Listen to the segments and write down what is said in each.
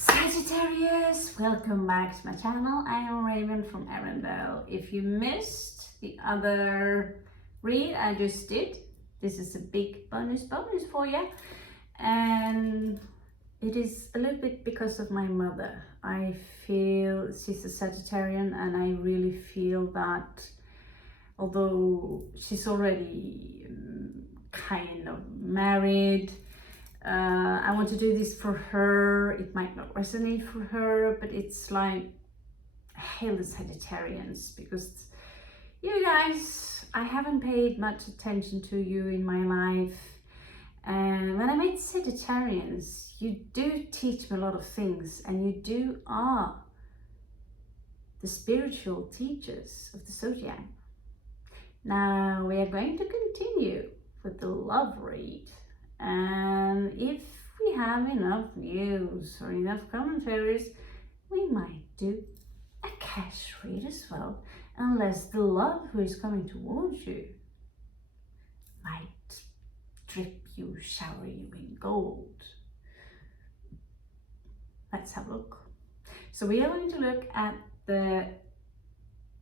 Sagittarius, welcome back to my channel. I am Raven from Arendelle. If you missed the other read I just did, this is a big bonus for you, and it is a little bit because of my mother. I feel she's a Sagittarian, and I really feel that although she's already kind of married, I want to do this for her. It might not resonate for her, but it's like, hail the Sagittarians, because you guys, I haven't paid much attention to you in my life. And when I meet Sagittarians, you do teach me a lot of things, and you are the spiritual teachers of the zodiac. Now we are going to continue with the love read. And if we have enough views or enough commentaries, we might do a cash read as well, unless the love who is coming towards you might drip you, shower you in gold. Let's have a look. So we are going to look at the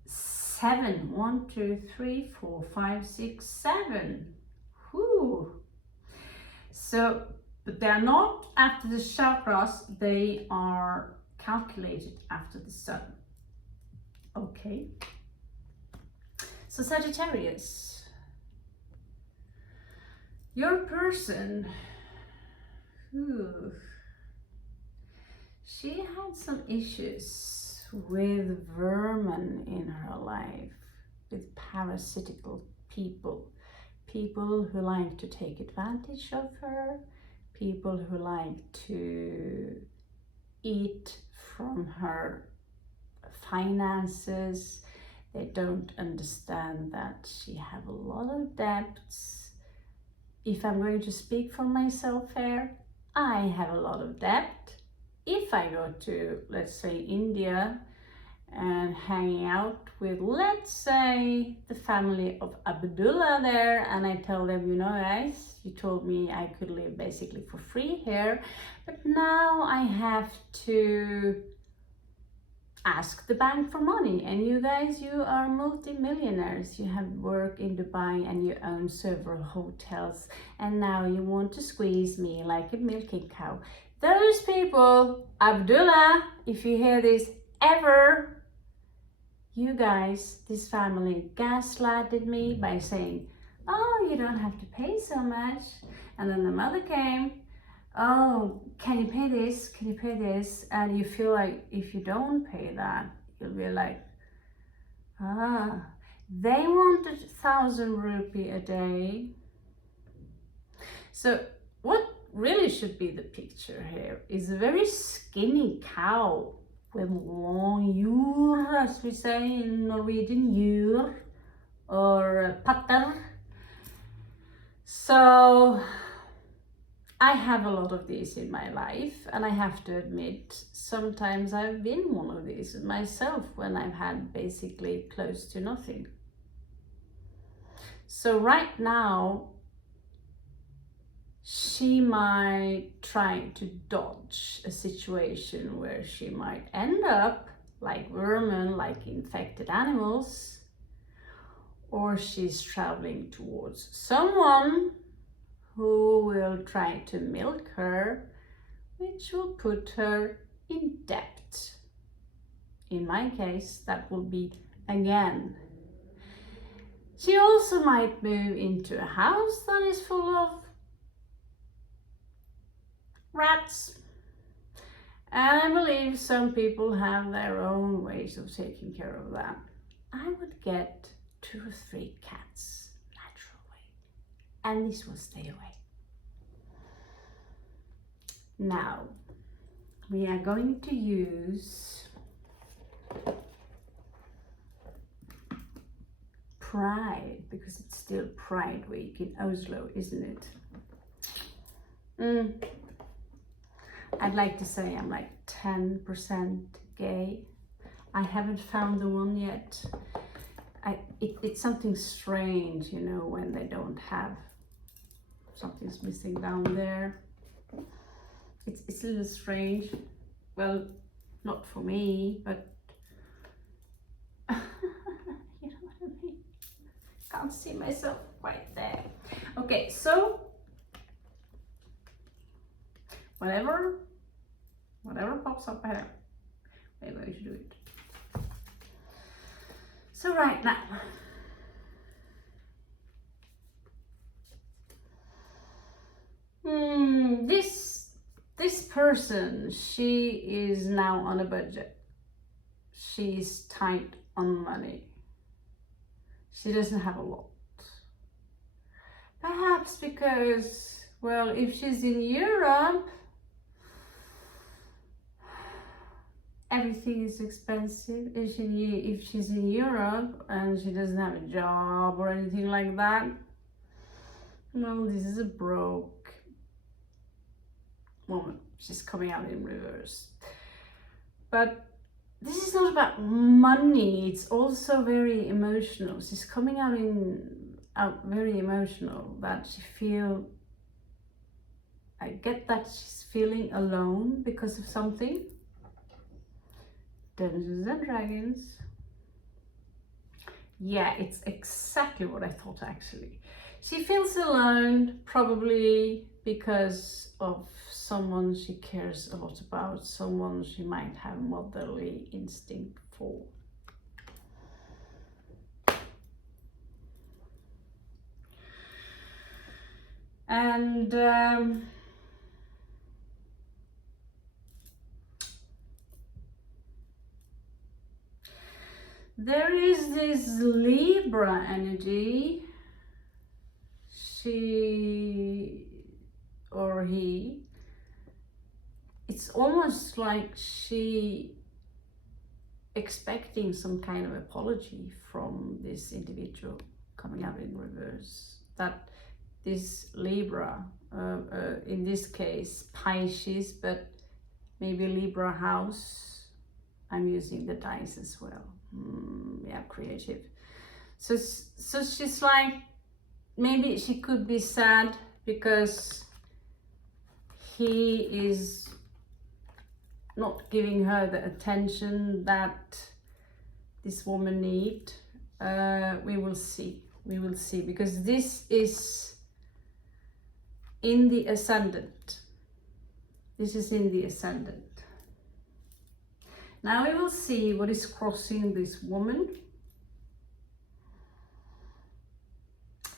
7. 1, 2, 3, 4, 5, 6, 7. Whew. So, but they are not after the chakras, they are calculated after the sun. Okay. So Sagittarius, your person, she had some issues with vermin in her life, with parasitical people. People who like to take advantage of her, people who like to eat from her finances. They don't understand that she have a lot of debts. If I'm going to speak for myself here, I have a lot of debt. If I go to, let's say, India and hanging out with, let's say, the family of Abdullah there, and I tell them, you know guys, you told me I could live basically for free here, but now I have to ask the bank for money, and you guys, you are multi-millionaires, you have work in Dubai and you own several hotels, and now you want to squeeze me like a milking cow. Those people, Abdullah, if you hear this ever, you guys, this family gaslighted me by saying, oh, you don't have to pay so much. And then the mother came, oh, can you pay this? Can you pay this? And you feel like if you don't pay that, you'll be like, they wanted 1,000 rupee a day. So what really should be the picture here is a very skinny cow with long jur, as we say in Norwegian, jur or patter. So I have a lot of these in my life, and I have to admit, sometimes I've been one of these myself when I've had basically close to nothing. So right now, she might try to dodge a situation where she might end up like vermin, like infected animals, or she's traveling towards someone who will try to milk her, which will put her in debt. In my case, that will be again. She also might move into a house that is full of rats, and I believe some people have their own ways of taking care of that. I would get 2 or 3 cats naturally, and this will stay away. Now we are going to use Pride, because it's still Pride Week in Oslo, isn't it? I'd like to say I'm like 10% gay. I haven't found the one yet. It's something strange, you know, when they don't have, something's missing down there. It's a little strange. well, not for me, but you know what I mean? Can't see myself quite there. Okay, so whatever pops up here, we're going to do it. So right now, this person, she is now on a budget. She's tight on money. She doesn't have a lot. Perhaps because, well, if she's in Europe, everything is expensive. If she's in Europe and she doesn't have a job or anything like that, well, this is a broke woman. She's coming out in reverse. But this is not about money, it's also very emotional. She's coming out very emotional, that I get that she's feeling alone because of something. Dungeons and Dragons. Yeah, it's exactly what I thought actually. She feels alone, probably because of someone she cares a lot about, someone she might have motherly instinct for. And there is this Libra energy. She or he, it's almost like she expecting some kind of apology from this individual coming out in reverse. That this Libra, in this case Pisces, but maybe Libra house, I'm using the dice as well. Yeah, creative. So she's like, maybe she could be sad because he is not giving her the attention that this woman needs. We will see, because this is in the ascendant. This is in the ascendant. Now we will see what is crossing this woman.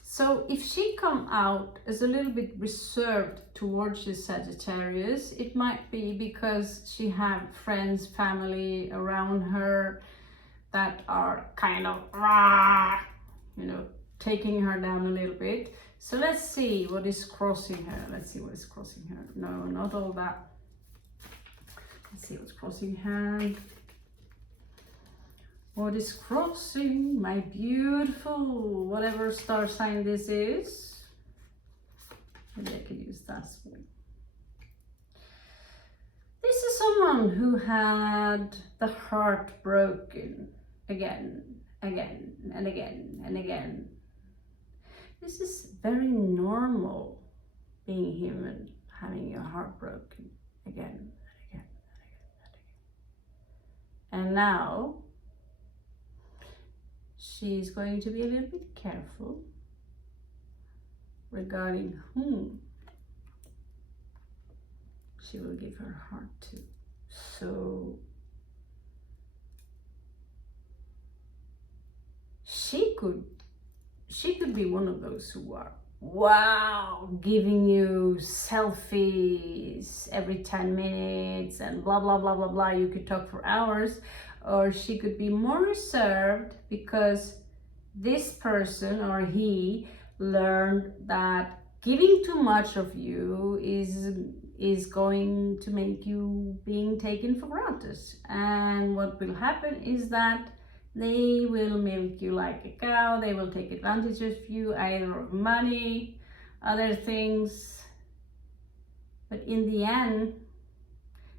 So if she come out as a little bit reserved towards the Sagittarius, it might be because she have friends, family around her that are kind of, you know, taking her down a little bit. So let's see what is crossing her. Let's see what is crossing her. No, not all that. Let's see what's crossing her. What is crossing my beautiful, whatever star sign this is. Maybe I could use that one. This is someone who had the heart broken again, and again. This is very normal, being human, having your heart broken again. And now she's going to be a little bit careful regarding whom she will give her heart to. So she could be one of those who are, wow, giving you selfies every 10 minutes and blah, blah, blah, blah, blah. You could talk for hours. Or she could be more reserved because this person or he learned that giving too much of you is going to make you being taken for granted. And what will happen is that they will milk you like a cow. They will take advantage of you, either of money, other things. But in the end,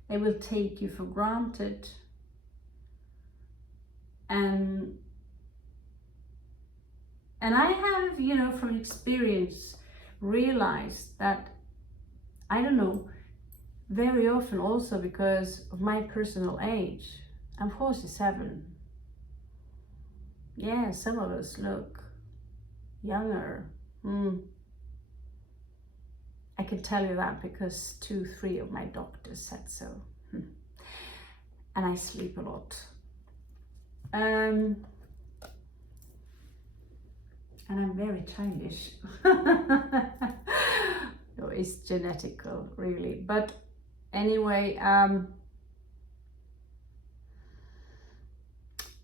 they will take you for granted. And I have, you know, from experience, realized that, I don't know, very often also because of my personal age. I'm 47. Yeah, some of us look younger. I can tell you that because 2-3 of my doctors said so. And I sleep a lot. And I'm very childish. No, it's genetical, really. But anyway,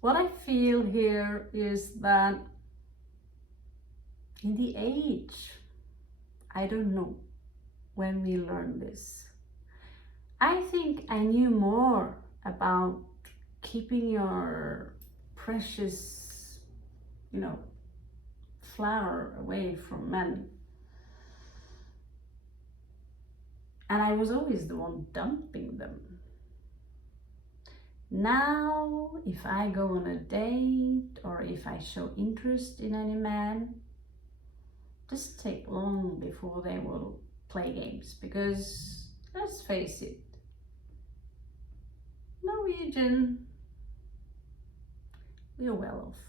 what I feel here is that in the age, I don't know when we learn this. I think I knew more about keeping your precious, flower away from men. And I was always the one dumping them. Now, if I go on a date or if I show interest in any man, it doesn't take long before they will play games, because let's face it, Norwegian, we're well off.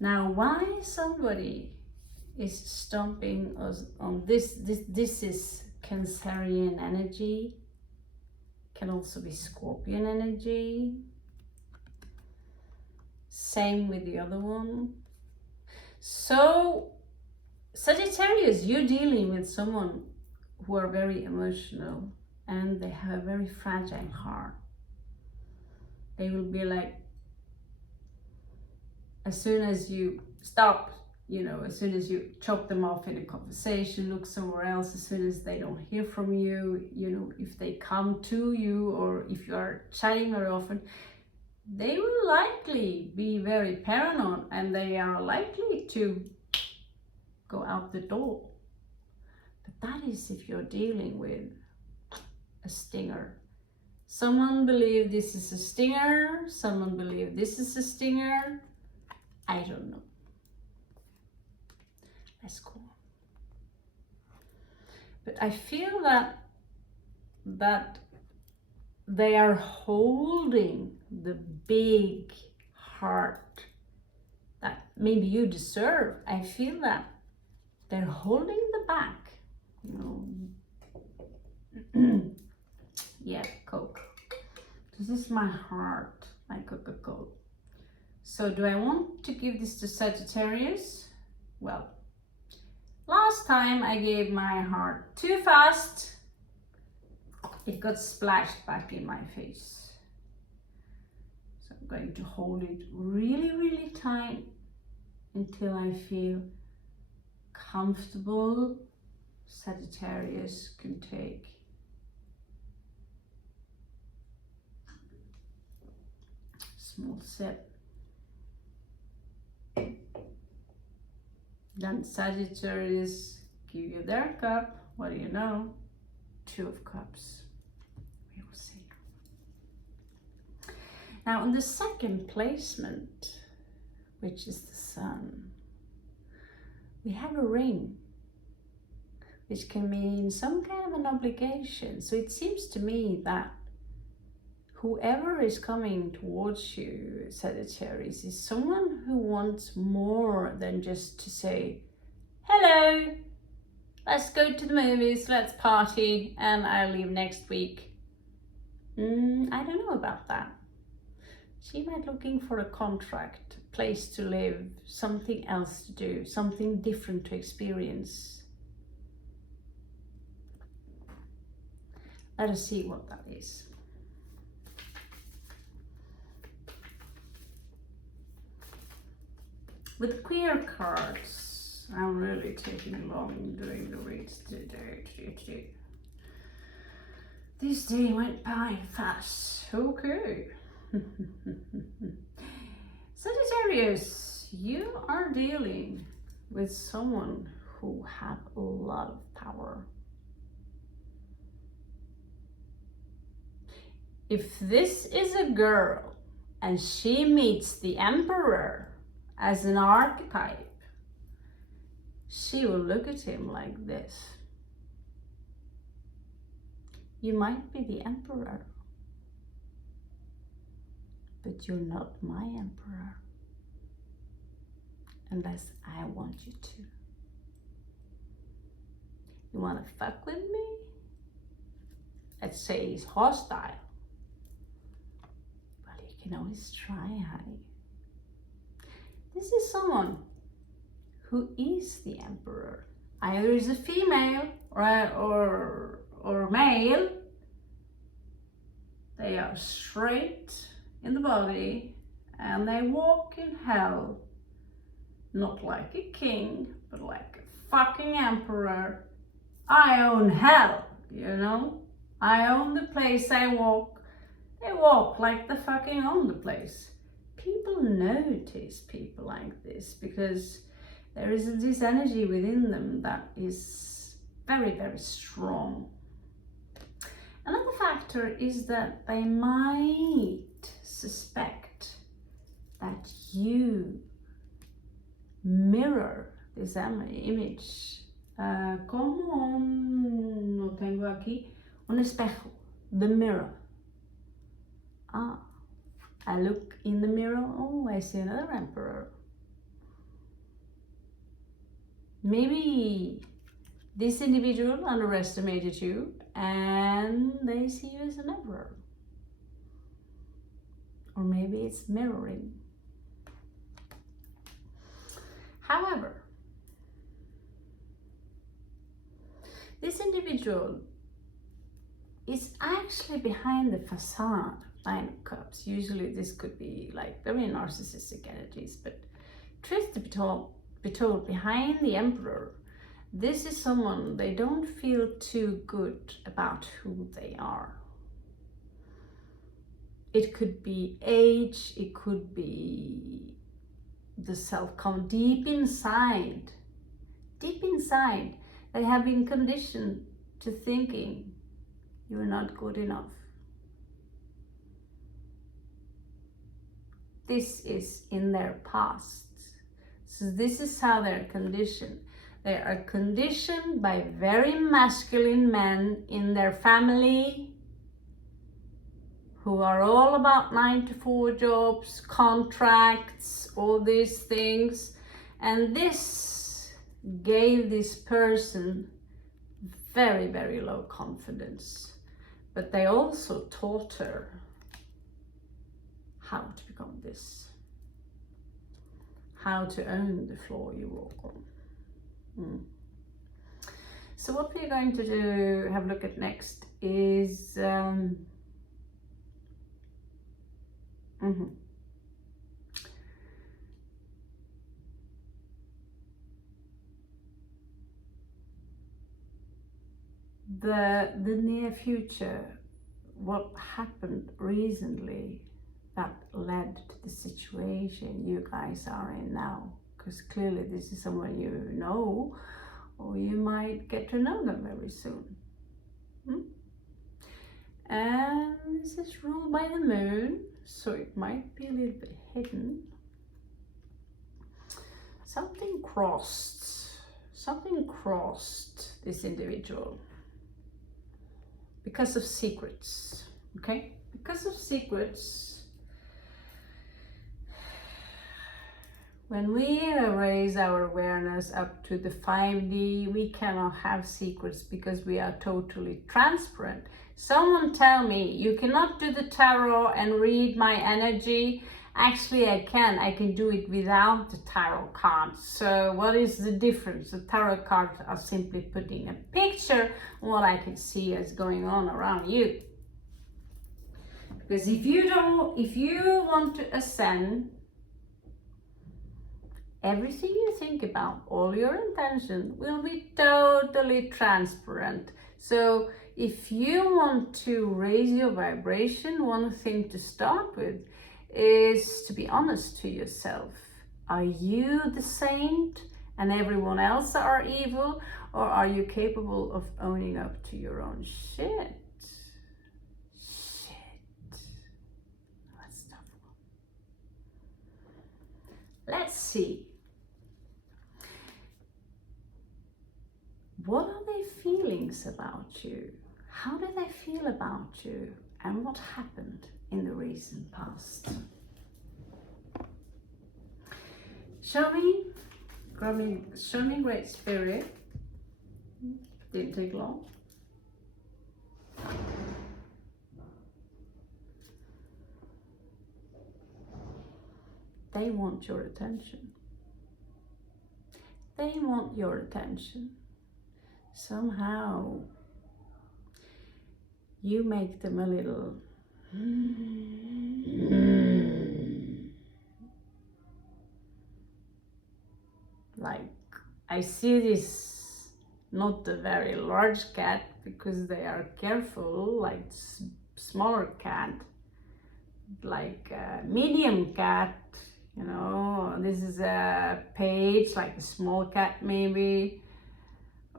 Now, why somebody is stomping us on this is Cancerian energy, can also be Scorpion energy, same with the other one. So Sagittarius, you're dealing with someone who are very emotional and they have a very fragile heart. They will be like, as soon as you stop, as soon as you chop them off in a conversation, look somewhere else, as soon as they don't hear from you, if they come to you or if you are chatting very often, they will likely be very paranoid and they are likely to go out the door. But that is if you're dealing with a stinger. Someone believe this is a stinger, someone believe this is a stinger. I don't know. Let's go. But I feel that they are holding the big heart that maybe you deserve. I feel that they're holding the back. Yeah, Coke. This is my heart, my Coca-Cola. So do I want to give this to Sagittarius? Well, last time I gave my heart too fast. It got splashed back in my face. So I'm going to hold it really, really tight until I feel comfortable. Sagittarius can take a small sip. Then Sagittarius give you their cup. What do you know? 2 of Cups. We will see. Now on the second placement, which is the Sun, we have a ring, which can mean some kind of an obligation. So it seems to me that whoever is coming towards you, Sagittarius, is someone who wants more than just to say, hello, let's go to the movies, let's party, and I'll leave next week. I don't know about that. She might be looking for a contract, a place to live, something else to do, something different to experience. Let us see what that is. With queer cards, I'm really taking long doing the reads today. This day went by fast. Okay. Sagittarius, you are dealing with someone who have a lot of power. If this is a girl and she meets the Emperor as an archetype, she will look at him like this. You might be the emperor, but you're not my emperor unless I want you to. You want to fuck with me? Let's say he's hostile. But you can always try, honey. This is someone who is the emperor. Either is a female or male. They are straight in the body and they walk in hell. Not like a king, but like a fucking emperor. I own hell, you know? I own the place I walk. They walk like they fucking own the place. People notice people like this because there is this energy within them that is very, very strong. Another factor is that they might suspect that you mirror this image. Como no tengo aquí un espejo, the mirror. I look in the mirror, oh, I see another emperor. Maybe this individual underestimated you and they see you as an emperor. Or maybe it's mirroring. However, this individual is actually behind the facade. Nine of Cups. Usually this could be like very narcissistic energies, but truth to be told, behind the Emperor, this is someone they don't feel too good about who they are. It could be age, it could be the self-confidence deep inside, they have been conditioned to thinking you're not good enough. This is in their past. So this is how they're conditioned. They are conditioned by very masculine men in their family who are all about 9-to-4 jobs, contracts, all these things. And this gave this person very, very low confidence. But they also taught her how to become this. How to own the floor you walk on. So what we're going to do, have a look at next is the near future, what happened recently that led to the situation you guys are in now, because clearly this is someone you know, or you might get to know them very soon. And this is ruled by the moon, so it might be a little bit hidden. Something crossed this individual because of secrets, okay? Because of secrets. When we raise our awareness up to the 5D, we cannot have secrets because we are totally transparent. Someone tell me, you cannot do the tarot and read my energy. Actually, I can do it without the tarot cards. So what is the difference? The tarot cards are simply putting a picture on what I can see is going on around you. Because if you want to ascend, everything you think about, all your intention will be totally transparent. So if you want to raise your vibration, one thing to start with is to be honest to yourself. Are you the saint and everyone else are evil, or are you capable of owning up to your own shit? That's tough. Let's see. What are their feelings about you? How do they feel about you and what happened in the recent past? Show me, Great Spirit. Didn't take long. They want your attention. They want your attention. Somehow you make them a little like, I see this, not a very large cat because they are careful, like smaller cat, like a medium cat, you know, this is a page, like a small cat maybe,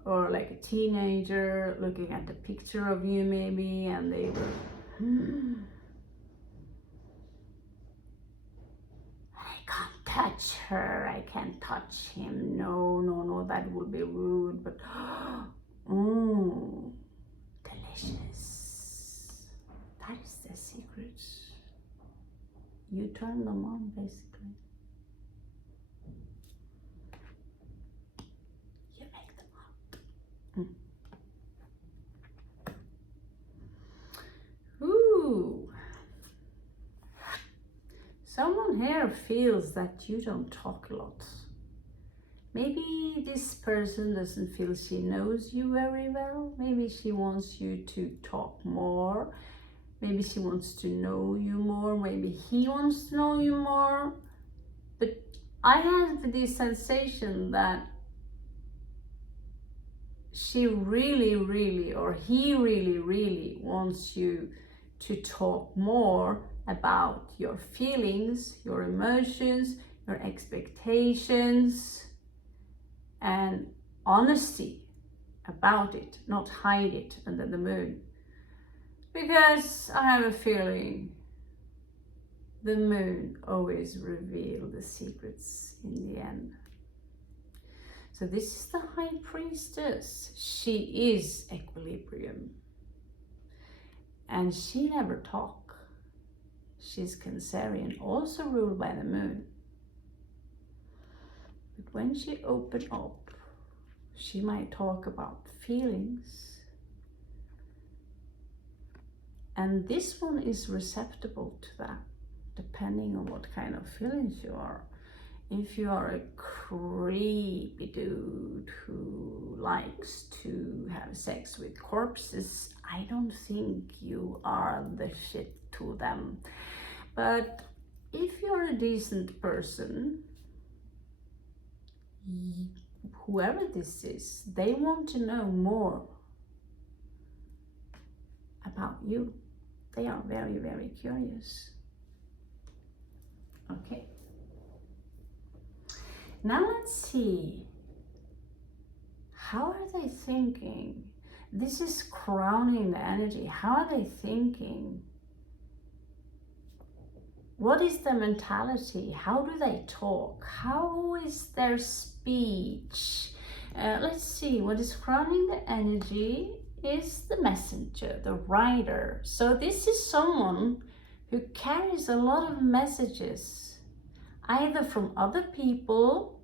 or like a teenager looking at the picture of you maybe, and they were I can't touch her, I can't touch him, no, that would be rude, but delicious. That is the secret. You turn them on, basically. You make them hot. Ooh. Someone here feels that you don't talk a lot. Maybe this person doesn't feel she knows you very well. Maybe she wants you to talk more. Maybe she wants to know you more. Maybe he wants to know you more. But I have this sensation that she really, or he really wants you to talk more about your feelings, your emotions, your expectations, and honesty about it, not hide it under the moon. Because I have a feeling the moon always reveals the secrets in the end. So this is the High Priestess. She is equilibrium. And she never talks. She's Cancerian, also ruled by the moon. But when she opens up, she might talk about feelings. And this one is receptive to that, depending on what kind of feelings you are. If you are a creepy dude who likes to have sex with corpses, I don't think you are the shit to them. But if you're a decent person, whoever this is, they want to know more about you. They are very curious. Okay. Now let's see. How are they thinking? This is crowning the energy. How are they thinking? What is their mentality? How do they talk? How is their speech? Let's see. What is crowning the energy is the messenger, the rider. So this is someone who carries a lot of messages, either from other people.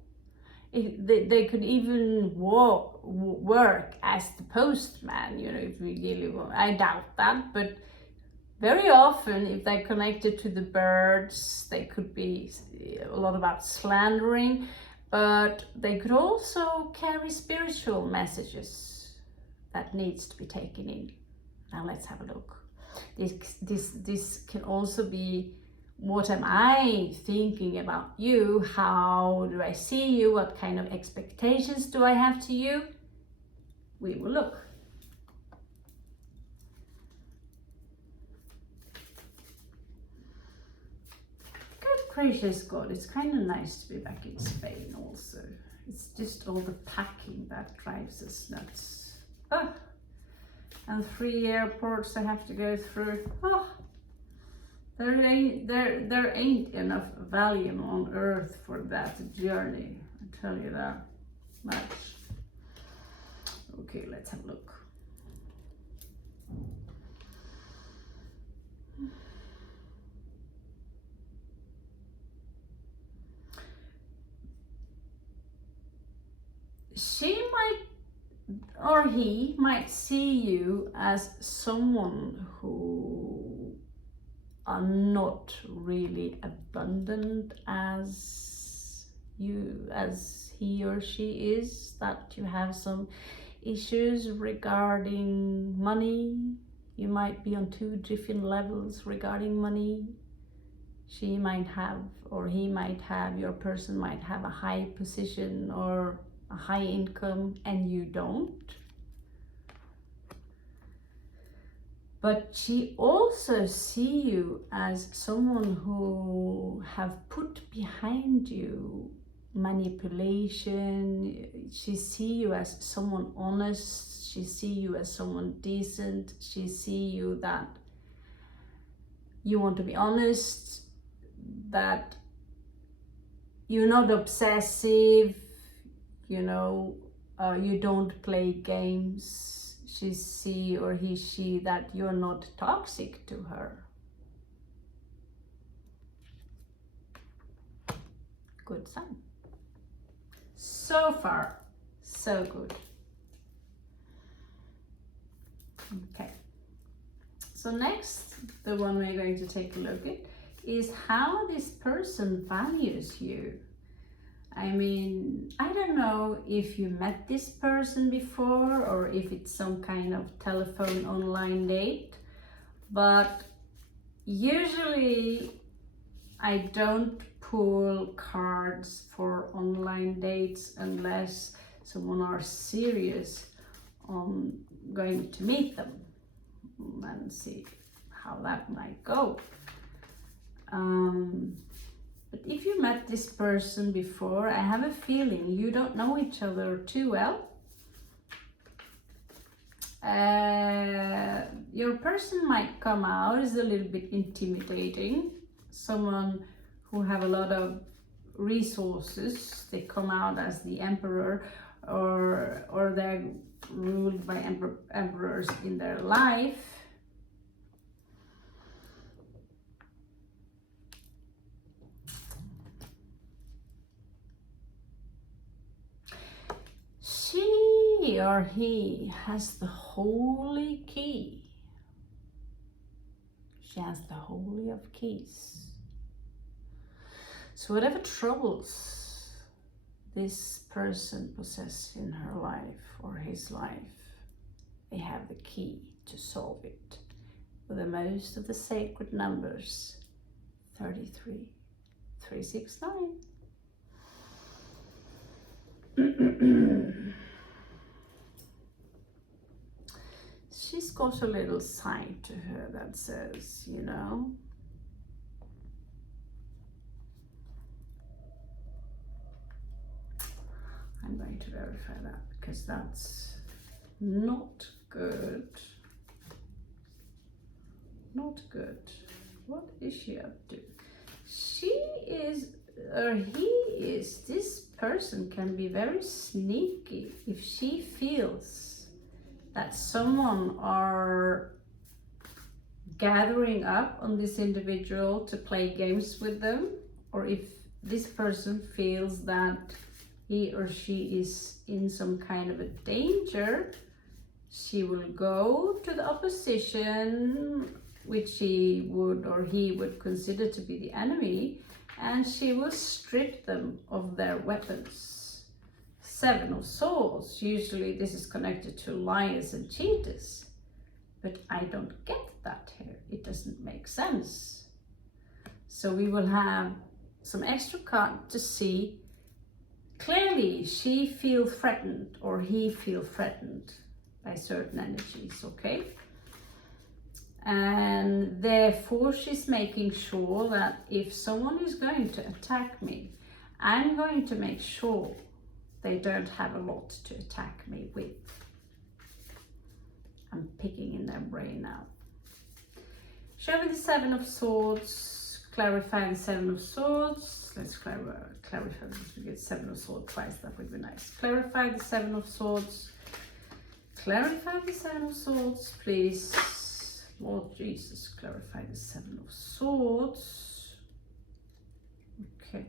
They could even work as the postman, you know, if we really want. I doubt that, but very often if they're connected to the birds, they could be a lot about slandering, but they could also carry spiritual messages that needs to be taken in. Now let's have a look. This can also be, what am I thinking about you? How do I see you? What kind of expectations do I have to you? We will look. Good gracious God, it's kind of nice to be back in Spain also. It's just all the packing that drives us nuts. Oh, and 3 airports I have to go through. Oh. There ain't enough Valium on earth for that journey, I tell you that much. Okay, let's have a look. she might or he might see you as someone who are not really abundant as he or she is, that you have some issues regarding money. You might be on two different levels regarding money. She might have, or he might have, your person might have a high position or a high income and you don't. But she also see you as someone who have put behind you manipulation. She see you as someone honest. She see you as someone decent. She see you that you want to be honest, that you're not obsessive, you know, you don't play games. She see, or he, she, that you're not toxic to her. Good sign. So far, so good. Okay. So next, the one we're going to take a look at is how this person values you. I mean, I don't know if you met this person before or if it's some kind of telephone online date, but usually I don't pull cards for online dates unless someone are serious on going to meet them and see how that might go. But if you met this person before, I have a feeling you don't know each other too well. Your person might come out as a little bit intimidating. Someone who have a lot of resources. They come out as the emperor, or they're ruled by emperors in their life. She or he has the holy key. She has the holy of keys. So whatever troubles this person possesses in her life or his life, they have the key to solve it with the most of the sacred numbers, 33, 369. She's got a little side to her that says, you know, I'm going to verify that because that's not good. Not good. What is she up to? She is, or he is, this person can be very sneaky if she feels that someone are gathering up on this individual to play games with them, or if this person feels that he or she is in some kind of a danger, she will go to the opposition, which she would or he would consider to be the enemy, and she will strip them of their weapons. 7 of Swords, usually this is connected to liars and cheaters, but I don't get that here. It doesn't make sense. So we will have some extra card to see. Clearly she feels threatened or he feels threatened by certain energies, okay? And therefore she's making sure that if someone is going to attack me, I'm going to make sure they don't have a lot to attack me with. I'm picking in their brain now. Show me the 7 of Swords, clarify the 7 of Swords. Let's clarify this. We get 7 of Swords twice, that would be nice. Clarify the 7 of Swords. Clarify the 7 of Swords, please. Lord Jesus, clarify the 7 of Swords. Okay.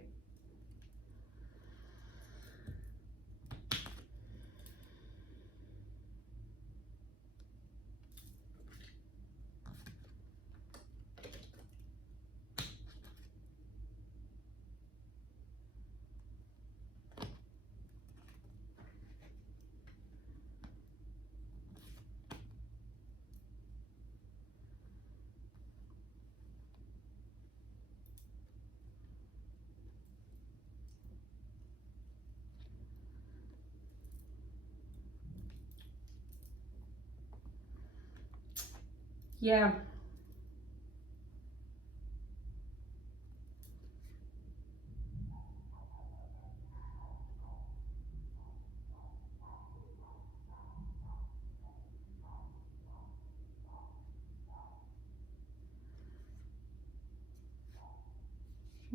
Yeah.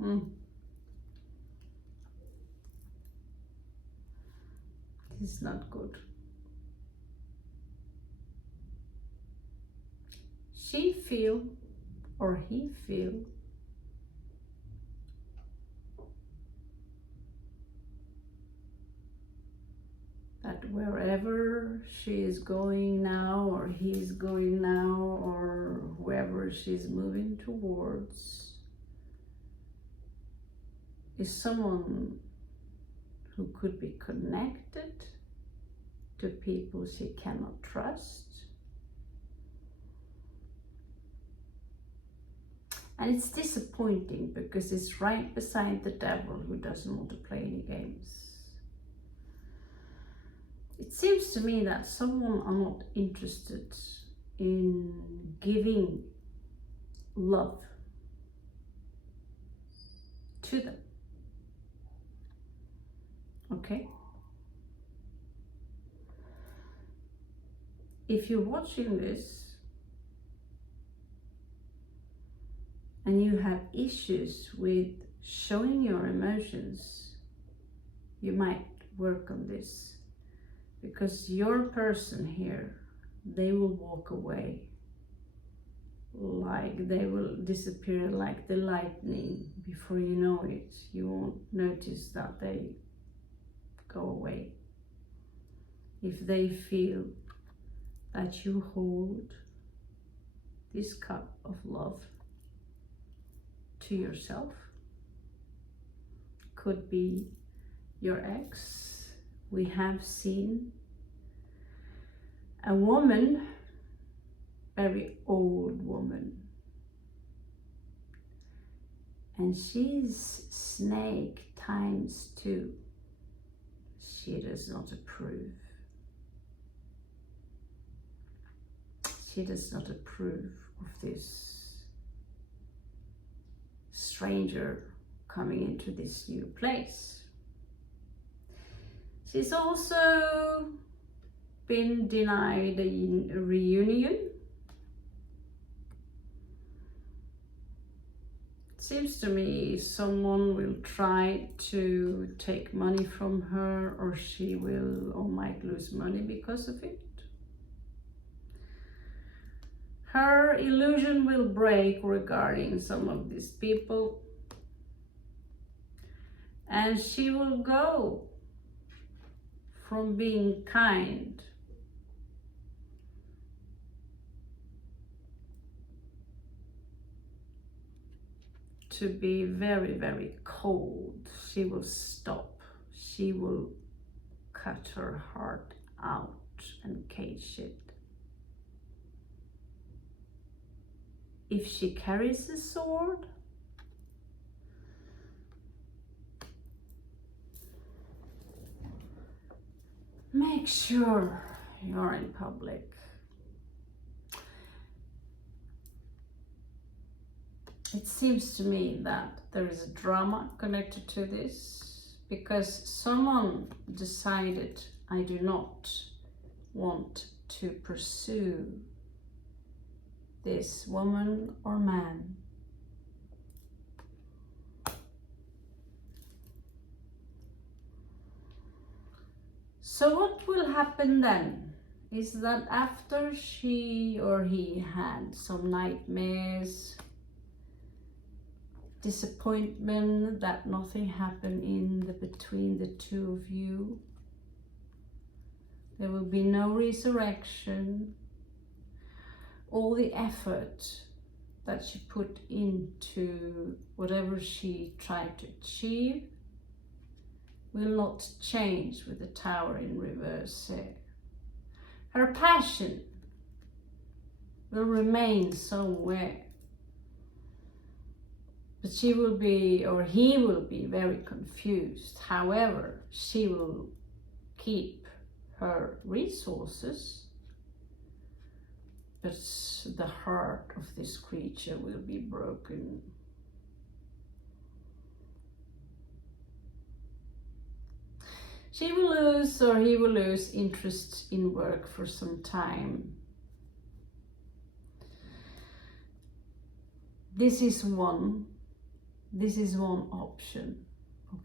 Mm. This is not good. She feel or he feel that wherever she is going now, or he's going now, or whoever she's moving towards, is someone who could be connected to people she cannot trust. And it's disappointing because it's right beside the devil who doesn't want to play any games. It seems to me that someone are not interested in giving love to them. Okay? If you're watching this and you have issues with showing your emotions, you might work on this, because your person here, they will walk away, like they will disappear like the lightning. Before you know it, you won't notice that they go away. If they feel that you hold this cup of love to yourself, could be your ex. We have seen a woman, very old woman, and she's snake times 2. She does not approve. She does not approve of this stranger coming into this new place. She's also been denied a reunion. It seems to me someone will try to take money from her, or she will or might lose money because of it. Her illusion will break regarding some of these people, and she will go from being kind to be very, very cold. She will stop. She will cut her heart out and cage it. If she carries a sword, make sure you're in public. It seems to me that there is a drama connected to this, because someone decided, I do not want to pursue this woman or man. So what will happen then is that after she or he had some nightmares, disappointment that nothing happened between the two of you, there will be no resurrection. All the effort that she put into whatever she tried to achieve will not change with the Tower in reverse here. Her passion will remain somewhere, but she will be, or he will be, very confused. However, she will keep her resources but the heart of this creature will be broken. She will lose, or he will lose, interest in work for some time. This is one option.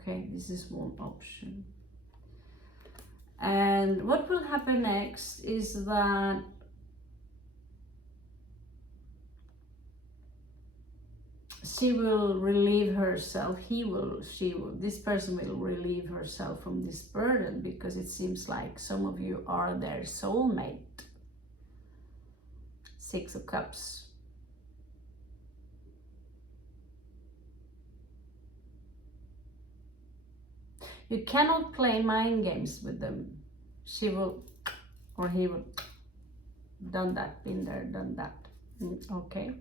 Okay, this is one option. And what will happen next is that she will relieve herself, this person will relieve herself from this burden, because it seems like some of you are their soulmate. Six of Cups. You cannot play mind games with them. She will, or he will, done that, been there, done that. Okay.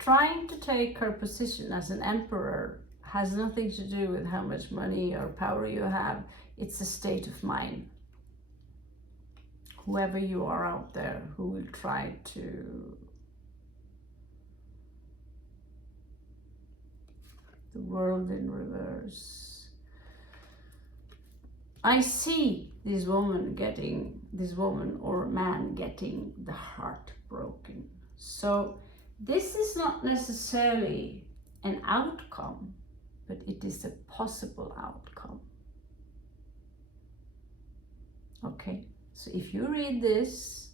Trying to take her position as an emperor has nothing to do with how much money or power you have. It's a state of mind. Whoever you are out there who will try to the world in reverse. I see this woman or man getting the heart broken. So this is not necessarily an outcome, but it is a possible outcome. Okay, so if you read this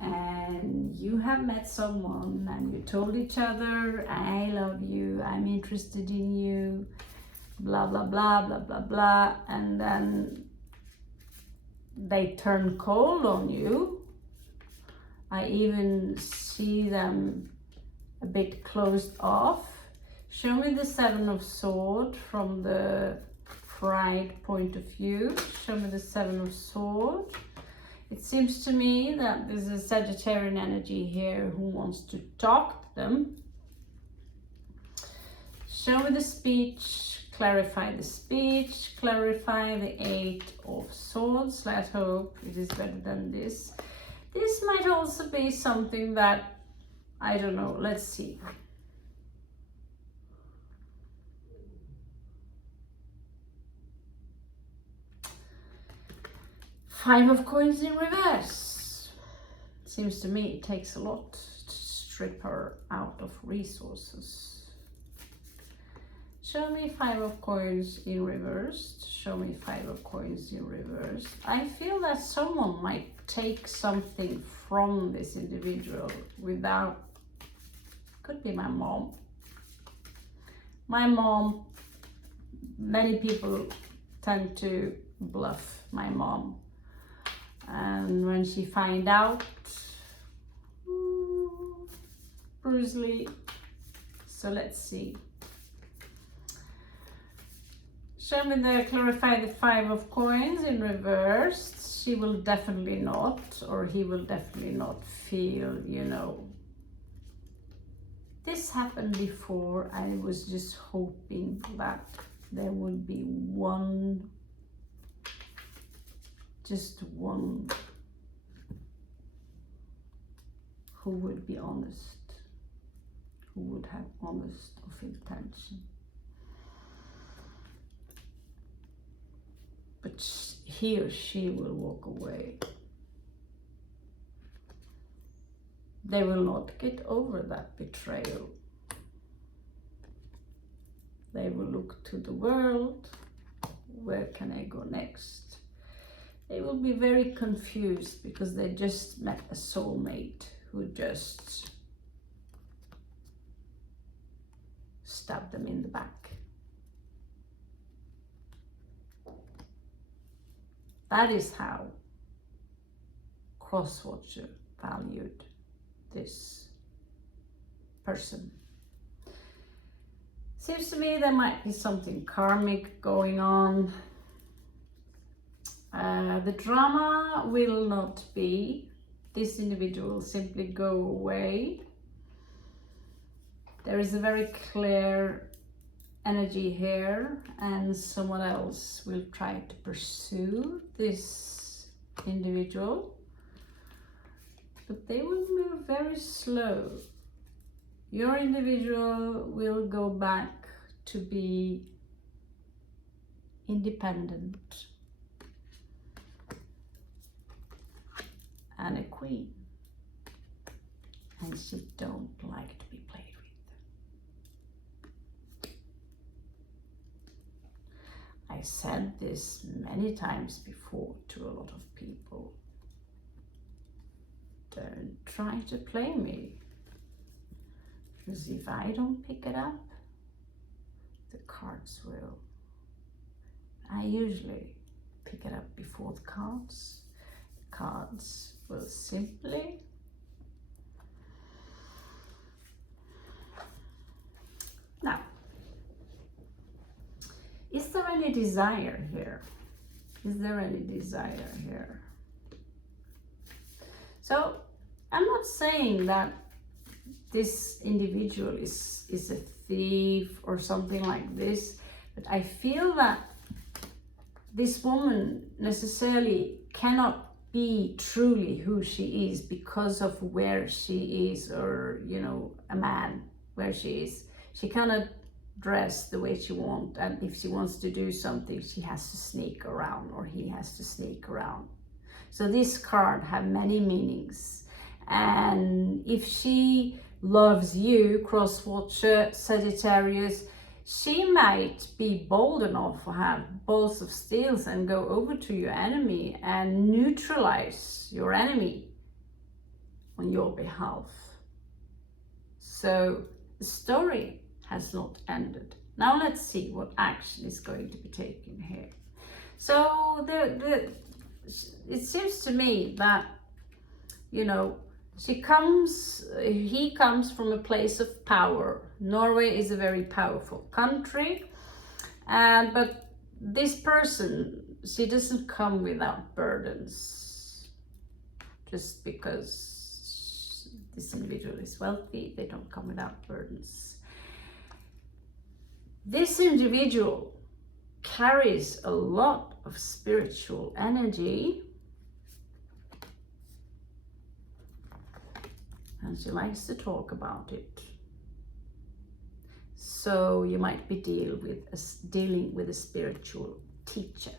and you have met someone and you told each other, I love you, I'm interested in you, blah, blah, blah, blah, blah, blah, and then they turn cold on you. I even see them a bit closed off. Show me the Seven of Swords from the bride point of view. Show me the Seven of Swords. It seems to me that there's a Sagittarian energy here who wants to talk to them. Show me the speech, clarify the speech, clarify the Eight of Swords. Let's hope it is better than this. This might also be something that, I don't know, let's see. Five of Coins in reverse. Seems to me it takes a lot to strip her out of resources. Show me Five of Coins in reverse. Show me Five of Coins in reverse. I feel that someone might take something from this individual without, could be my mom. My mom, many people tend to bluff my mom. And when she find out, Bruce Lee. So let's see. Show me the clarify the Five of Coins in reverse. She will definitely not, or he will definitely not feel, you know. This happened before. I was just hoping that there would be just one who would be honest, who would have honest of intention. But he or she will walk away. They will not get over that betrayal. They will look to the world. Where can I go next? They will be very confused because they just met a soulmate who just stabbed them in the back. That is how Crosswatcher valued this person. Seems to me there might be something karmic going on. The drama will not be. This individual will simply go away. There is a very clear energy here, and someone else will try to pursue this individual, but they will move very slow. Your individual will go back to be independent and a queen, and she don't like to be played with. I said this many times before to a lot of people. Don't try to play me, because if I don't pick it up, the cards will. I usually pick it up before the cards. The cards will simply now. Is there any desire here? Is there any desire here? So I'm not saying that this individual is a thief or something like this, but I feel that this woman necessarily cannot be truly who she is because of where she is, or a man where she is. She cannot dress the way she wants, and if she wants to do something, she has to sneak around, or he has to sneak around. So this card have many meanings, and if she loves you, cross-watcher, Sagittarius, she might be bold enough to have balls of steel and go over to your enemy and neutralize your enemy on your behalf. So the story has not ended. Now let's see what action is going to be taken here. So it seems to me that, he comes from a place of power. Norway is a very powerful country, but this person, she doesn't come without burdens. Just because this individual is wealthy, they don't come without burdens. This individual carries a lot of spiritual energy, and she likes to talk about it. So you might be dealing with a spiritual teacher.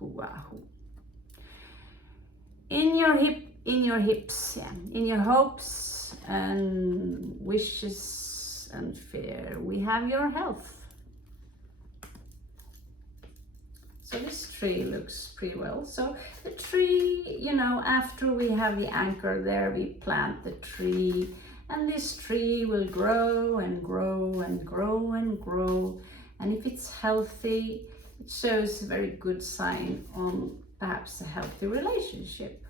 Wahoo. In your hips, in your hopes and wishes and fear, we have your health. So this tree looks pretty well. So the tree, after we have the anchor there, we plant the tree, and this tree will grow and grow and grow and grow. And if it's healthy, it shows a very good sign on perhaps a healthy relationship.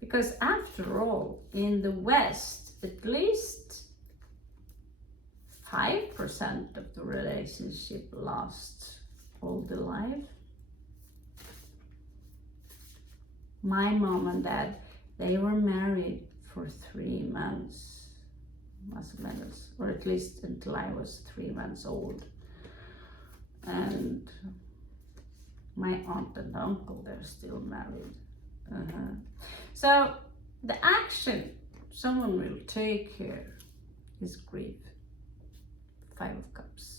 Because after all, in the West, at least 5% of the relationship lasts all the life. My mom and dad, they were married for 3 months, or at least until I was 3 months old. And my aunt and uncle, they're still married. So the action someone will take here is grief. 5 of Cups.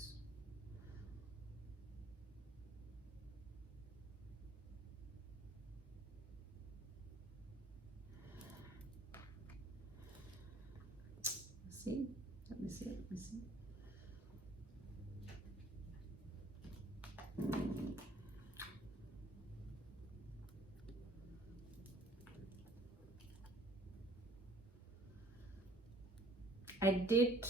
Let me see. I did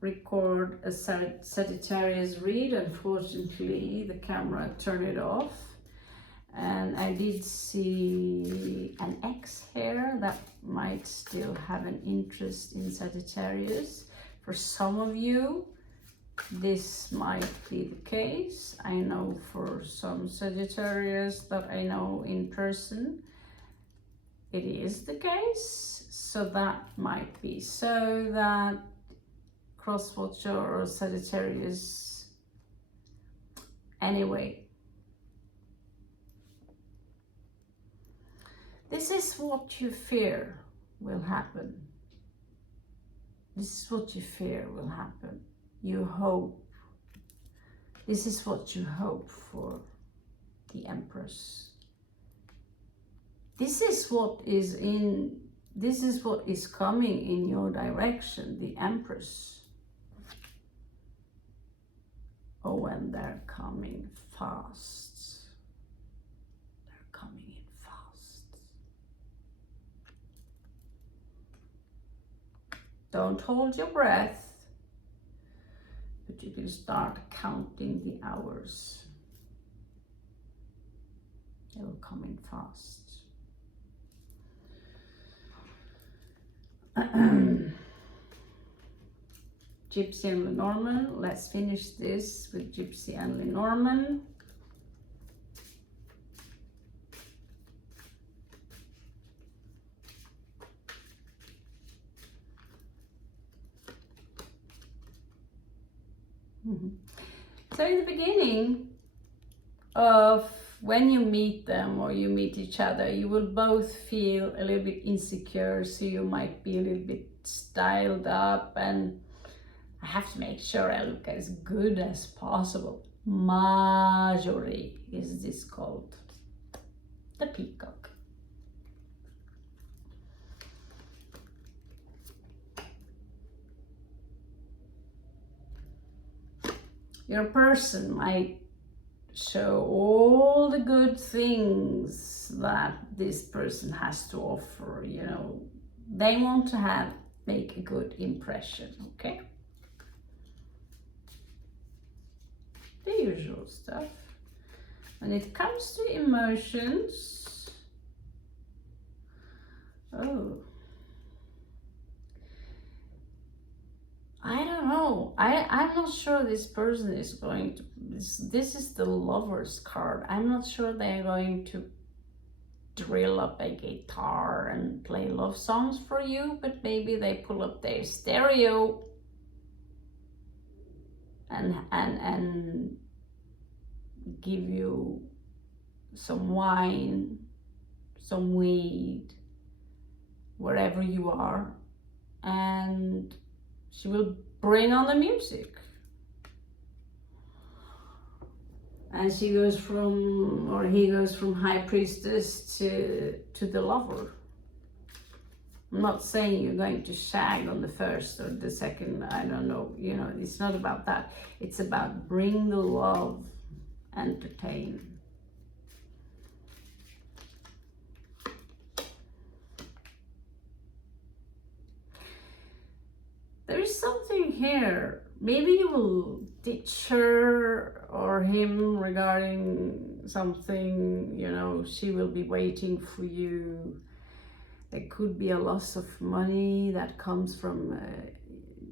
record a Sagittarius read. Unfortunately, the camera turned it off. And I did see an X here that might still have an interest in Sagittarius. For some of you, this might be the case. I know for some Sagittarius that I know in person, it is the case. So that might be so that crosswatcher or Sagittarius. Anyway, this is what you fear will happen. This is what you fear will happen. You hope. This is what you hope for, the Empress. This is what is coming in your direction, the Empress. Oh, and they're coming fast. They're coming in fast. Don't hold your breath, but you can start counting the hours. They will come in fast. Gypsy and Lenormand. Let's finish this with Gypsy and Lenormand. So in the beginning of when you meet them or you meet each other, you will both feel a little bit insecure, so you might be a little bit styled up, and I have to make sure I look as good as possible. Marjorie is this called, the peacock. Your person might show all the good things that this person has to offer, you know. They want to make a good impression, okay? The usual stuff. When it comes to emotions, oh, I don't know. I'm not sure this person is going to, this is the Lovers card. I'm not sure they're going to drill up a guitar and play love songs for you, but maybe they pull up their stereo and give you some wine, some weed, wherever you are, and she will bring on the music. And she goes from, or he goes from High Priestess to the Lover. I'm not saying you're going to shag on the first or the second, I don't know, you know, it's not about that. It's about bring the love, entertain. There is something here. Maybe you will ditch her or him regarding something, you know, she will be waiting for you. There could be a loss of money that comes from,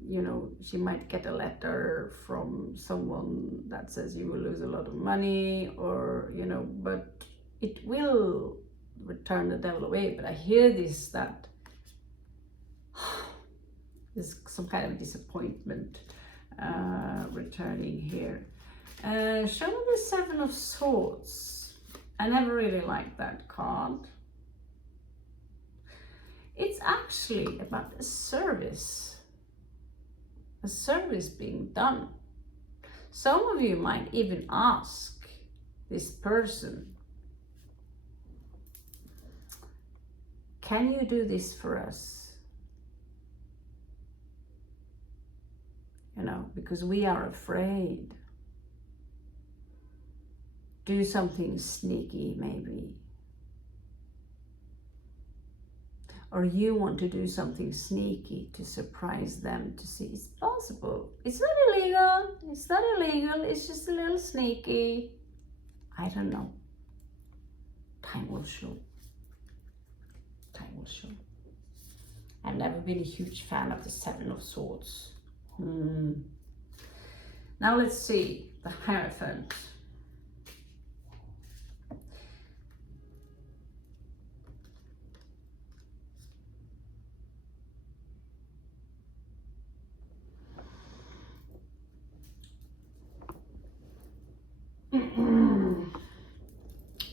you know, she might get a letter from someone that says you will lose a lot of money, or, you know, but it will return the devil away. But I hear this, that there's some kind of disappointment returning here. Show me the Seven of Swords. I never really liked that card. It's actually about a service being done. Some of you might even ask this person, can you do this for us? You know, because we are afraid. Do something sneaky, maybe. Or you want to do something sneaky to surprise them, to see it's possible. It's not illegal. It's not illegal. It's just a little sneaky. I don't know. Time will show. Time will show. I've never been a huge fan of the Seven of Swords. Now let's see the Hierophant.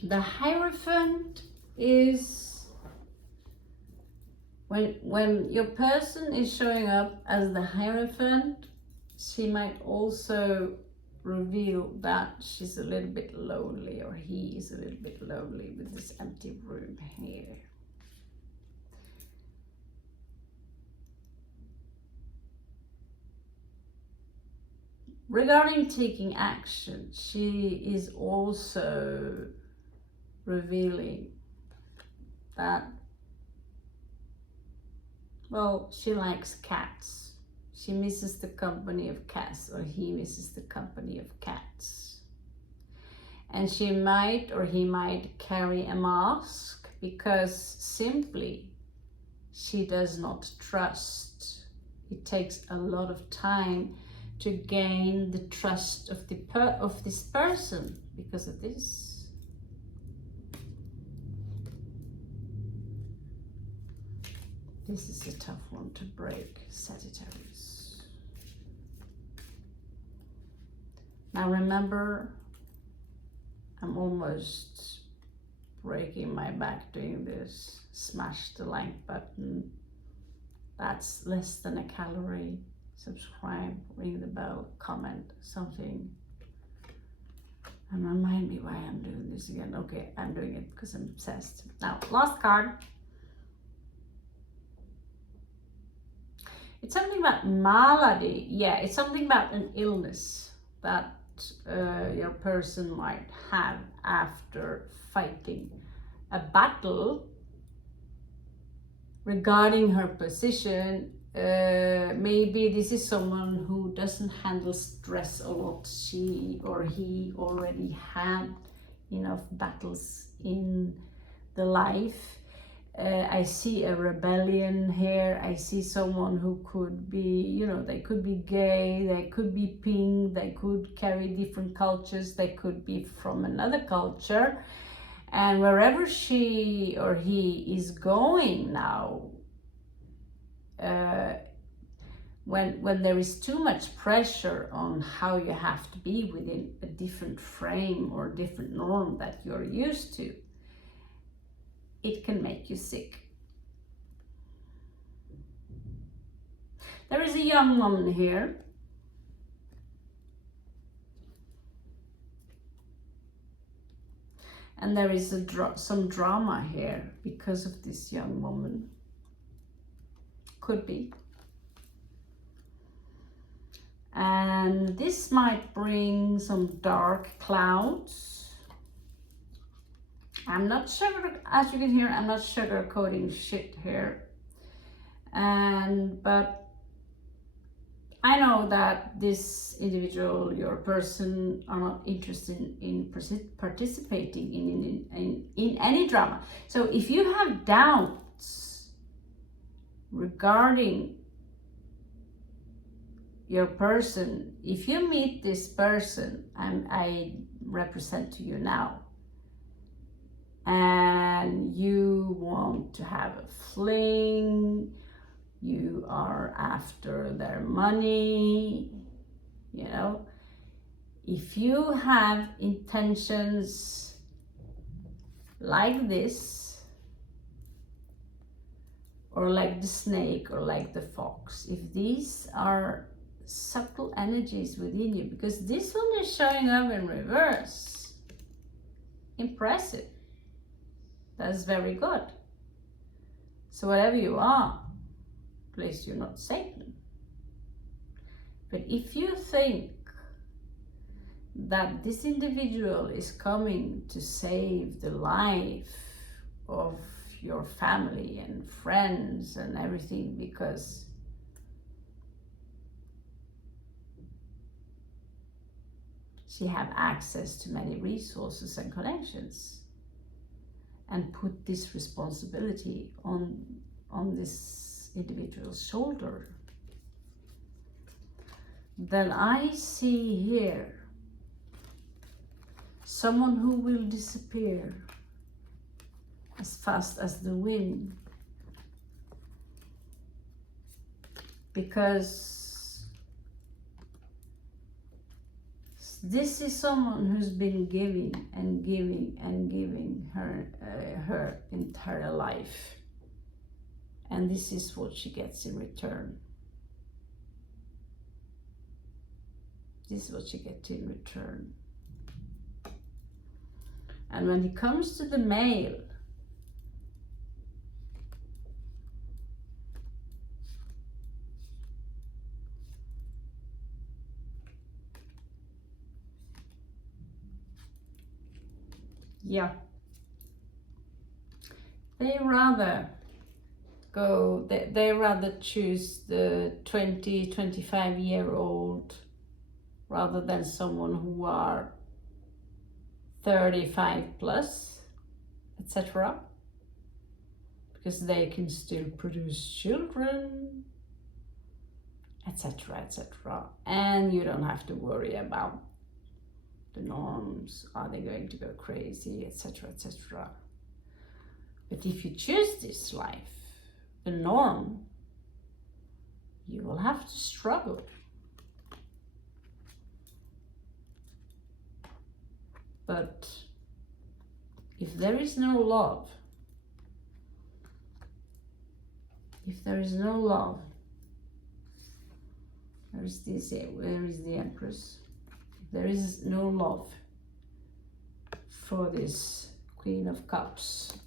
The Hierophant is when your person is showing up as the Hierophant, she might also reveal that she's a little bit lonely, or he is a little bit lonely with this empty room here. Regarding taking action, she is also revealing that, well, she likes cats. She misses the company of cats, or he misses the company of cats. And she might, or he might, carry a mask because simply she does not trust. It takes a lot of time to gain the trust of this person because of this. This is a tough one to break, Sagittarius. Now remember, I'm almost breaking my back doing this. Smash the like button. That's less than a calorie. Subscribe, ring the bell, comment something, and remind me why I'm doing this again. Okay, I'm doing it because I'm obsessed. Now, last card. It's something about malady. Yeah, it's something about an illness that your person might have after fighting a battle regarding her position. Maybe this is someone who doesn't handle stress a lot. She or he already had enough battles in the life. I see a rebellion here. I see someone who could be, you know, they could be gay, they could be pink, they could carry different cultures, they could be from another culture. And wherever she or he is going now, when there is too much pressure on how you have to be within a different frame or different norm that you're used to, it can make you sick. There is a young woman here. And there is some drama here because of this young woman. Could be. And this might bring some dark clouds. I'm not sugar, as you can hear, I'm not sugarcoating shit here. But I know that this individual, your person, are not interested in participating in any drama. So if you have doubts regarding your person, if you meet this person, I represent to you now, and you want to have a fling, you are after their money, you know, if you have intentions like this, or like the snake, or like the fox, if these are subtle energies within you, because this one is showing up in reverse. Impressive. That's very good. So whatever you are, please, you're not Satan. But if you think that this individual is coming to save the life of your family and friends and everything, because she have access to many resources and connections, and put this responsibility on this individual's shoulder, then I see here someone who will disappear as fast as the wind, because This is someone who's been giving and giving and giving her entire life. And this is what she gets in return. This is what she gets in return. And when it comes to the male, yeah, they rather choose the 25-year-old rather than someone who are 35 plus, etc. Because they can still produce children, etc., etc. And you don't have to worry about the norms. Are they going to go crazy, etc., etc. But if you choose this life, the norm, you will have to struggle. But if there is no love, where is the Empress? If there is no love for this Queen of Cups,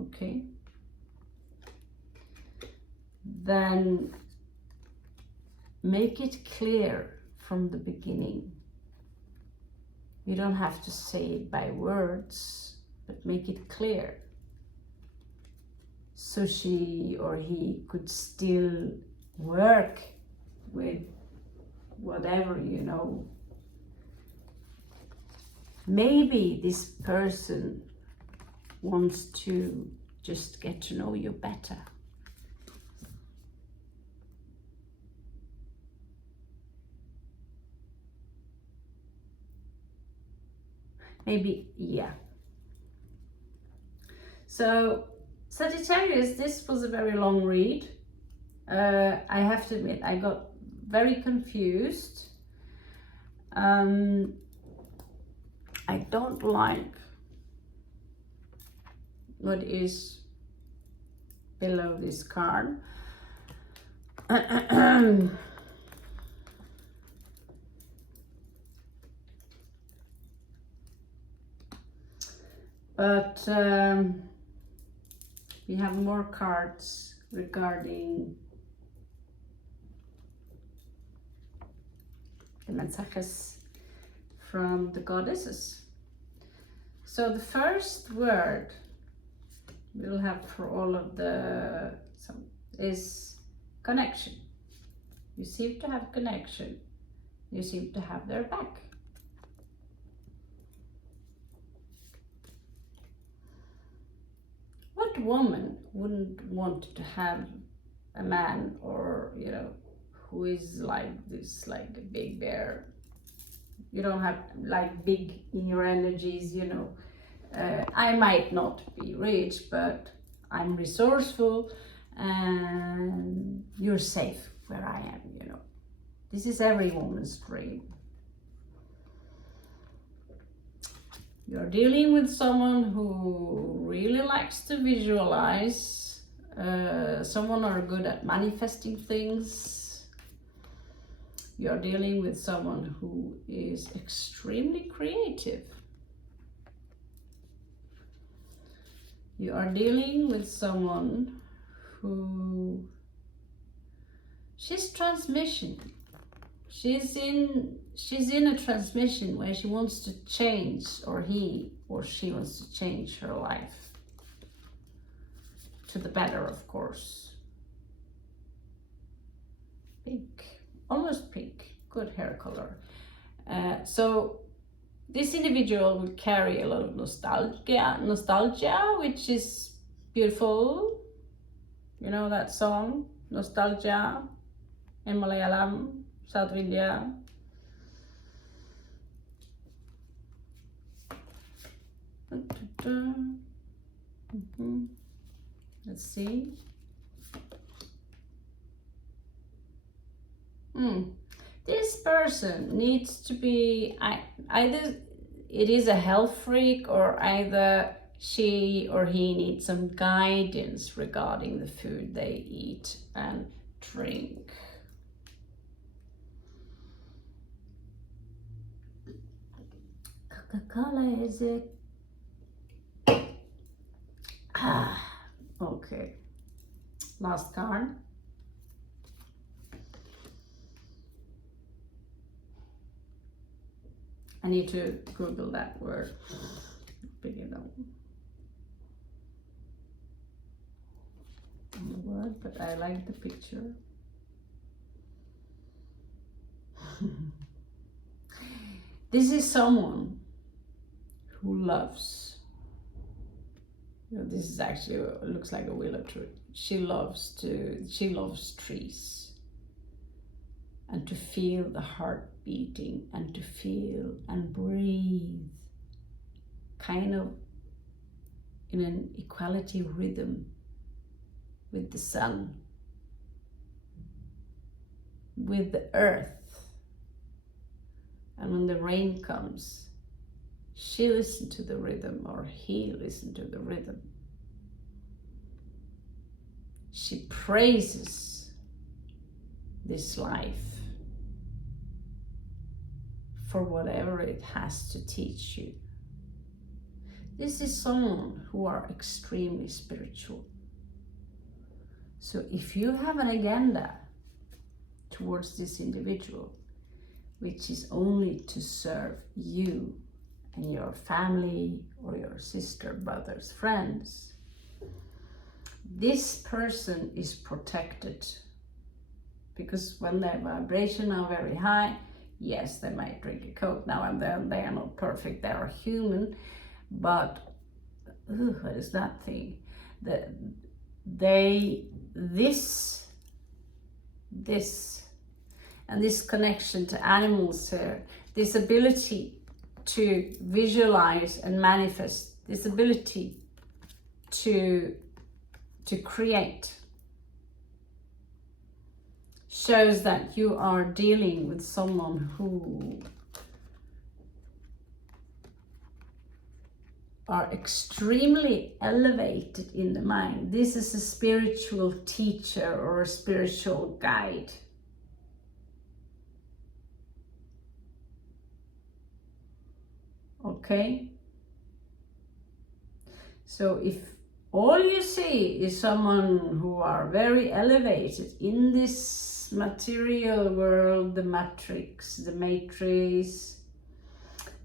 okay, then make it clear from the beginning. You don't have to say it by words, but make it clear. So she or he could still work with whatever, you know. Maybe this person wants to just get to know you better. Maybe, yeah. So, Sagittarius, this was a very long read. I have to admit, I got very confused. I don't like what is below this card. But we have more cards regarding the mensajes from the goddesses. So the first word we'll have for all of the is connection. You seem to have connection. You seem to have their back. What woman wouldn't want to have a man, or you know, who is like this, like a big bear? You don't have like big in your energies, you know. I might not be rich, but I'm resourceful and you're safe where I am, you know. This is every woman's dream. You're dealing with someone who really likes to visualize, someone who are good at manifesting things. You're dealing with someone who is extremely creative. You are dealing with someone who, she's transmission. She's in a transmission where she wants to change, or he or she wants to change her life to the better, of course. Pink, almost pink, good hair color. So this individual will carry a lot of nostalgia, which is beautiful. You know that song, Nostalgia, in Malayalam, South India. Let's see. This person needs to be either it is a health freak, or either she or he needs some guidance regarding the food they eat and drink. Coca-Cola, is it? Okay. Last card. I need to Google that word. Begin on the word, but I like the picture. This is someone who loves. This is actually looks like a willow tree. She loves trees, and to feel the heart beating, and to feel and breathe kind of in an equality rhythm with the sun, with the earth. And when the rain comes, she listens to the rhythm, or he listens to the rhythm. She praises this life for whatever it has to teach you. This is someone who are extremely spiritual. So if you have an agenda towards this individual, which is only to serve you and your family, or your sister, brothers, friends, this person is protected. Because when their vibration are very high, yes, they might drink a Coke now and then. They are not perfect, they are human. But what is that thing? And this connection to animals here, this ability to visualize and manifest, this ability to create, shows that you are dealing with someone who are extremely elevated in the mind. This is a spiritual teacher or a spiritual guide. Okay? So if all you see is someone who are very elevated in this material world, the matrix,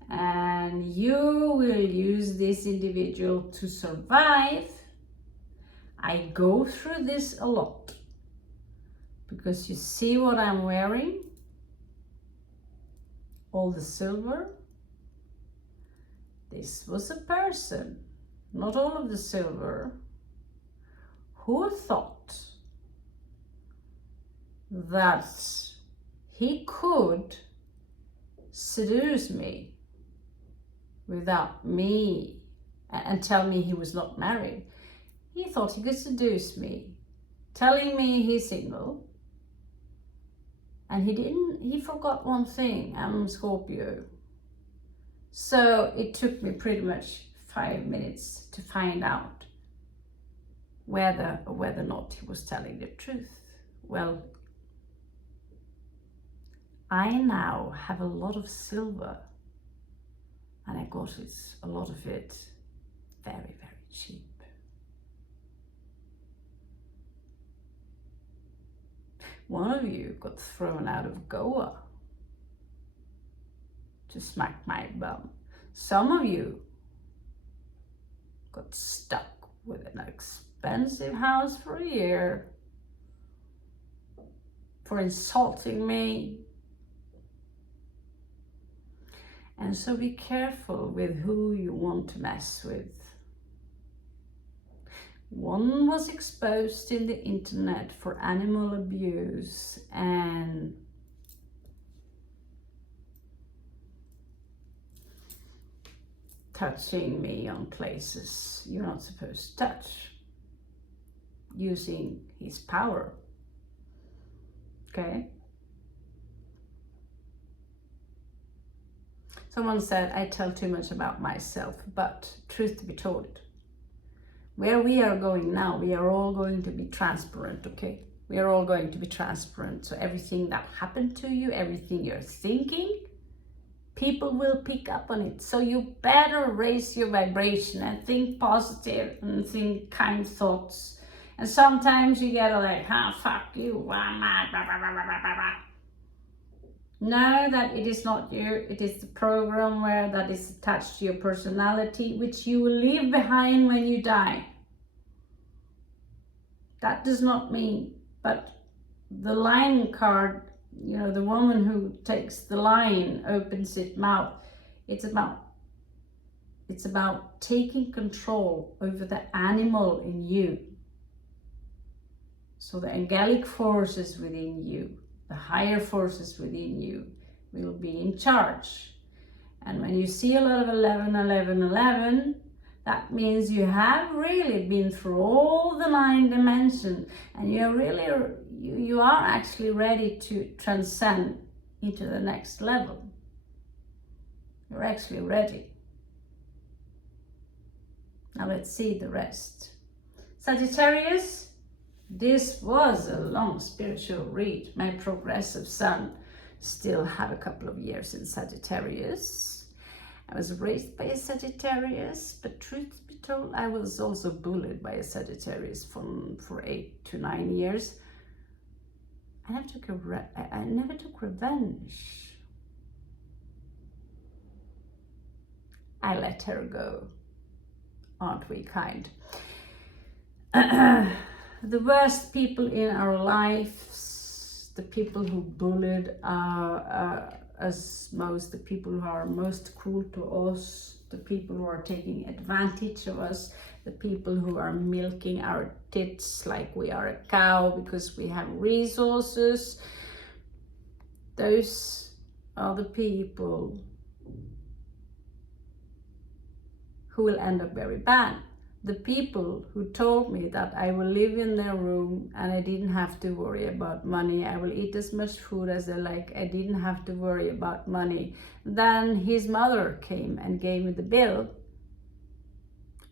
and you will use this individual to survive. I go through this a lot, because you see what I'm wearing, all the silver. This was a person, not all of the silver, who thought that he could seduce me without me and tell me he was not married. He thought he could seduce me, telling me he's single. And he forgot one thing: I'm Scorpio. So it took me pretty much 5 minutes to find out whether or not he was telling the truth. Well, I now have a lot of silver, and I got a lot of it very, very cheap. One of you got thrown out of Goa to smack my bum. Some of you got stuck with an expensive house for a year for insulting me. And so be careful with who you want to mess with. One was exposed in the internet for animal abuse and touching me on places you're not supposed to touch, using his power. Okay? Someone said I tell too much about myself, but truth to be told, where we are going now, we are all going to be transparent, okay? We are all going to be transparent. So everything that happened to you, everything you're thinking, people will pick up on it. So you better raise your vibration and think positive and think kind thoughts. And sometimes you get like, fuck you, know that it is not you, it is the program where that is attached to your personality, which you will leave behind when you die. That does not mean, but the lion card, you know, the woman who takes the lion, opens its mouth, it's about taking control over the animal in you. So the angelic forces within you, the higher forces within you will be in charge. And when you see a lot of 11, 11, 11, that means you have really been through all the 9 dimensions, and you are actually ready to transcend into the next level. You're actually ready. Now let's see the rest. Sagittarius, this was a long spiritual read. My progressive son still have a couple of years in Sagittarius. I was raised by a Sagittarius, but truth be told, I was also bullied by a Sagittarius for 8 to 9 years. I never took revenge. I let her go. Aren't we kind? The worst people in our lives, the people who bullied us most, the people who are most cruel to us, the people who are taking advantage of us, the people who are milking our tits like we are a cow because we have resources. Those are the people who will end up very bad. The people who told me that I will live in their room and I didn't have to worry about money, I will eat as much food as I like, I didn't have to worry about money. Then his mother came and gave me the bill.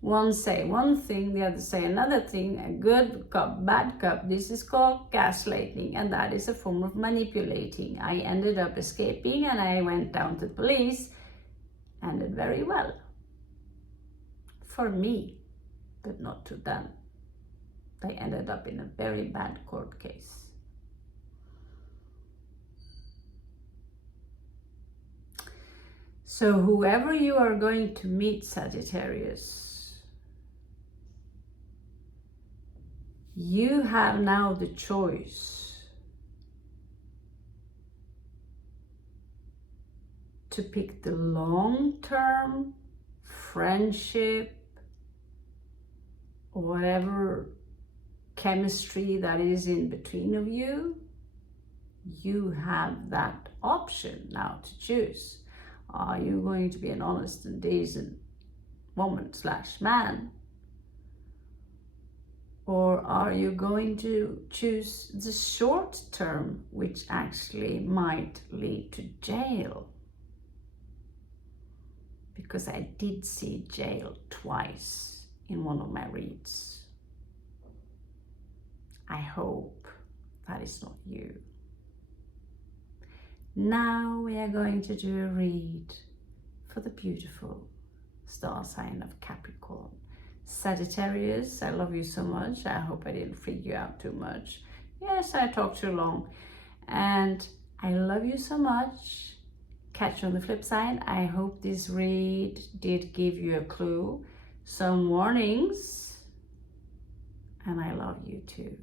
One say one thing, the other say another thing, a good cop, bad cop. This is called gaslighting, and that is a form of manipulating. I ended up escaping and I went down to the police. Ended very well. For me, but not to them. They ended up in a very bad court case. So whoever you are going to meet, Sagittarius, you have now the choice to pick the long-term friendship or whatever chemistry that is in between of you. You have that option now to choose. Are you going to be an honest and decent woman/man? Or are you going to choose the short term, which actually might lead to jail? Because I did see jail twice in one of my reads. I hope that is not you. Now we are going to do a read for the beautiful star sign of Capricorn. Sagittarius, I love you so much. I hope I didn't freak you out too much. Yes, I talked too long. And I love you so much. Catch you on the flip side. I hope this read did give you a clue, some warnings, and I love you too.